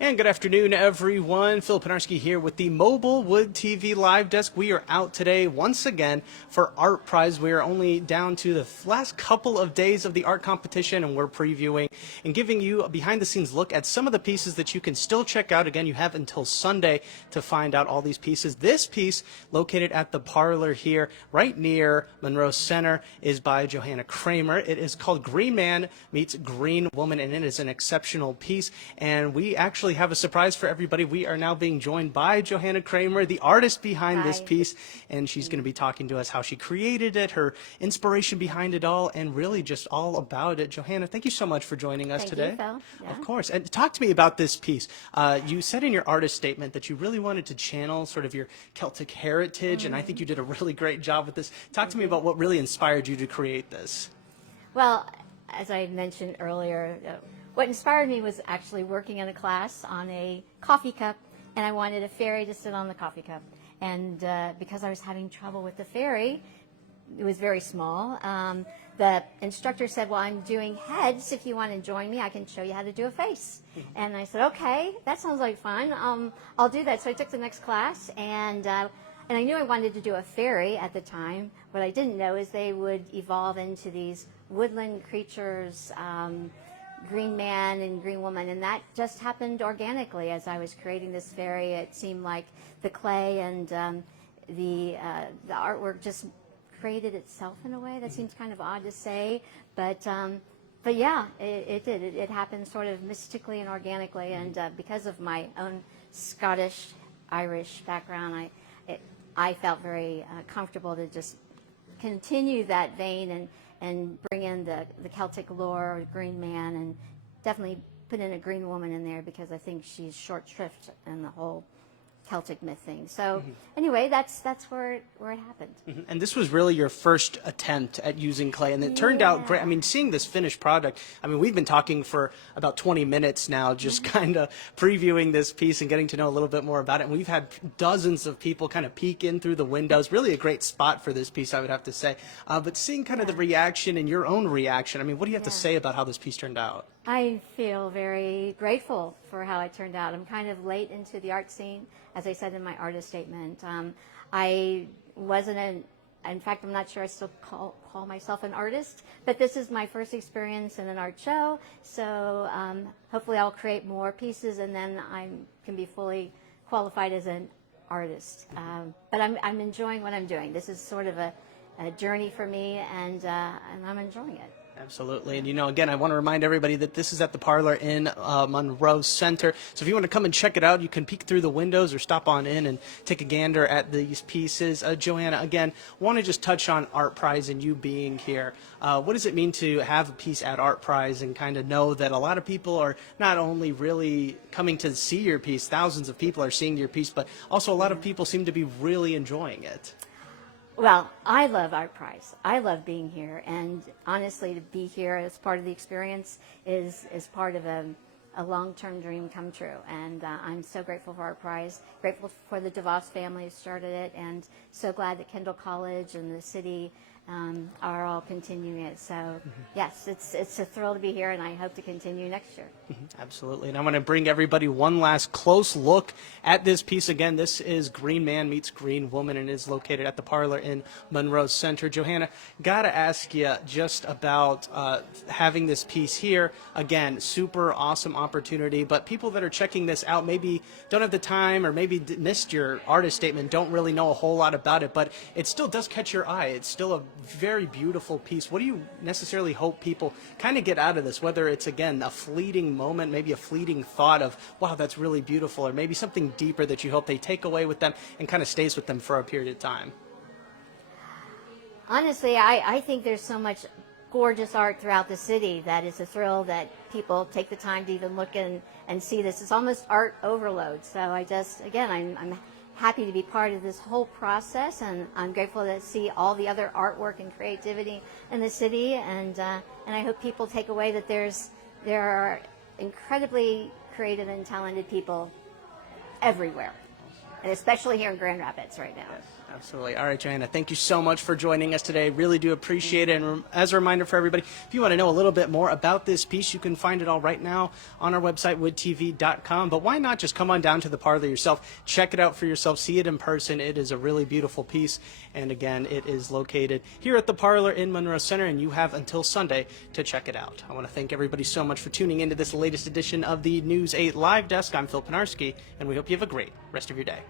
And good afternoon, everyone. Phil Pinarski here with the Mobile Wood TV Live Desk. We are out today once again for Art Prize. We are only down to the last couple of days of the art competition, and we're previewing and giving you a behind-the-scenes look at some of the pieces that you can still check out. Again, you have until Sunday to find out all these pieces. This piece, located at the Parlour here, right near Monroe Center, is by Johanna Kremer. It is called Green Man Meets Green Woman, and it is an exceptional piece. And we actually have a surprise for everybody. We are now being joined by Johanna Kremer, the artist behind this piece, and she's going to be talking to us how she created it, her inspiration behind it all, and really just all about it. Johanna, thank you so much for joining us today. Thank you, Phil. Yeah. Of course. And talk to me about this piece. You said in your artist statement that you really wanted to channel sort of your Celtic heritage, and I think you did a really great job with this. Talk to me about what really inspired you to create this. Well, as I mentioned earlier, what inspired me was actually working in a class on a coffee cup, and I wanted a fairy to sit on the coffee cup. And because I was having trouble with the fairy, it was very small, the instructor said, well, I'm doing heads. If you want to join me, I can show you how to do a face. And I said, okay, that sounds like fun. I'll do that. So I took the next class, and I knew I wanted to do a fairy at the time. What I didn't know is they would evolve into these woodland creatures, Green Man and Green Woman, and that just happened organically as I was creating this fairy. It seemed like the clay and the artwork just created itself in a way. That seems kind of odd to say, but yeah, it did. It happened sort of mystically and organically, and because of my own Scottish, Irish background, I felt very comfortable to just continue that vein and bring in the Celtic lore, Green Man, and definitely put in a Green Woman in there because I think she's short shrift in the whole Celtic myth thing. So anyway, that's where it happened. And this was really your first attempt at using clay, and it turned out great. I mean, seeing this finished product, I mean, we've been talking for about 20 minutes now, just kind of previewing this piece and getting to know a little bit more about it. And we've had dozens of people kind of peek in through the windows. Really a great spot for this piece, I would have to say. But seeing kind of the reaction and your own reaction, I mean, what do you have to say about how this piece turned out? I feel very grateful for how it turned out. I'm kind of late into the art scene, as I said in my artist statement. I wasn't in fact, I'm not sure I still call myself an artist, but this is my first experience in an art show. So hopefully I'll create more pieces, and then I can be fully qualified as an artist. But I'm enjoying what I'm doing. This is sort of a journey for me, and I'm enjoying it. Absolutely. And, you know, again, I want to remind everybody that this is at the Parlour in Monroe Center. So if you want to come and check it out, you can peek through the windows or stop on in and take a gander at these pieces. Johanna, again, want to just touch on Art Prize and you being here. What does it mean to have a piece at Art Prize and kind of know that a lot of people are not only really coming to see your piece, thousands of people are seeing your piece, but also a lot of people seem to be really enjoying it? Well, I love Art Prize. I love being here, and honestly, to be here as part of the experience is part of a long-term dream come true. And I'm so grateful for Art Prize, grateful for the DeVos family who started it, and so glad that Kendall College and the city are all continuing it. So yes, it's a thrill to be here, and I hope to continue next year. Absolutely. And I want to bring everybody one last close look at this piece. Again, this is Green Man Meets Green Woman, and is located at the Parlour in Monroe Center. Johanna, got to ask you just about having this piece here. Again, super awesome opportunity, but people that are checking this out maybe don't have the time, or maybe missed your artist statement, don't really know a whole lot about it, but it still does catch your eye. It's still a very beautiful piece. What do you necessarily hope people kind of get out of this, whether it's, again, a fleeting moment, maybe a fleeting thought of, wow, that's really beautiful, or maybe something deeper that you hope they take away with them and kind of stays with them for a period of time? Honestly, I think there's so much gorgeous art throughout the city that it's a thrill that people take the time to even look and see this. It's almost art overload. So I'm happy to be part of this whole process, and I'm grateful to see all the other artwork and creativity in the city, and I hope people take away that there are incredibly creative and talented people everywhere, and especially here in Grand Rapids right now. Yes. Absolutely. All right, Johanna, thank you so much for joining us today. Really do appreciate it. And as a reminder for everybody, if you want to know a little bit more about this piece, you can find it all right now on our website, woodtv.com. But why not just come on down to the Parlour yourself, check it out for yourself, see it in person. It is a really beautiful piece. And again, it is located here at the Parlour in Monroe Center, and you have until Sunday to check it out. I want to thank everybody so much for tuning into this latest edition of the News 8 Live Desk. I'm Phil Pinarski, and we hope you have a great rest of your day.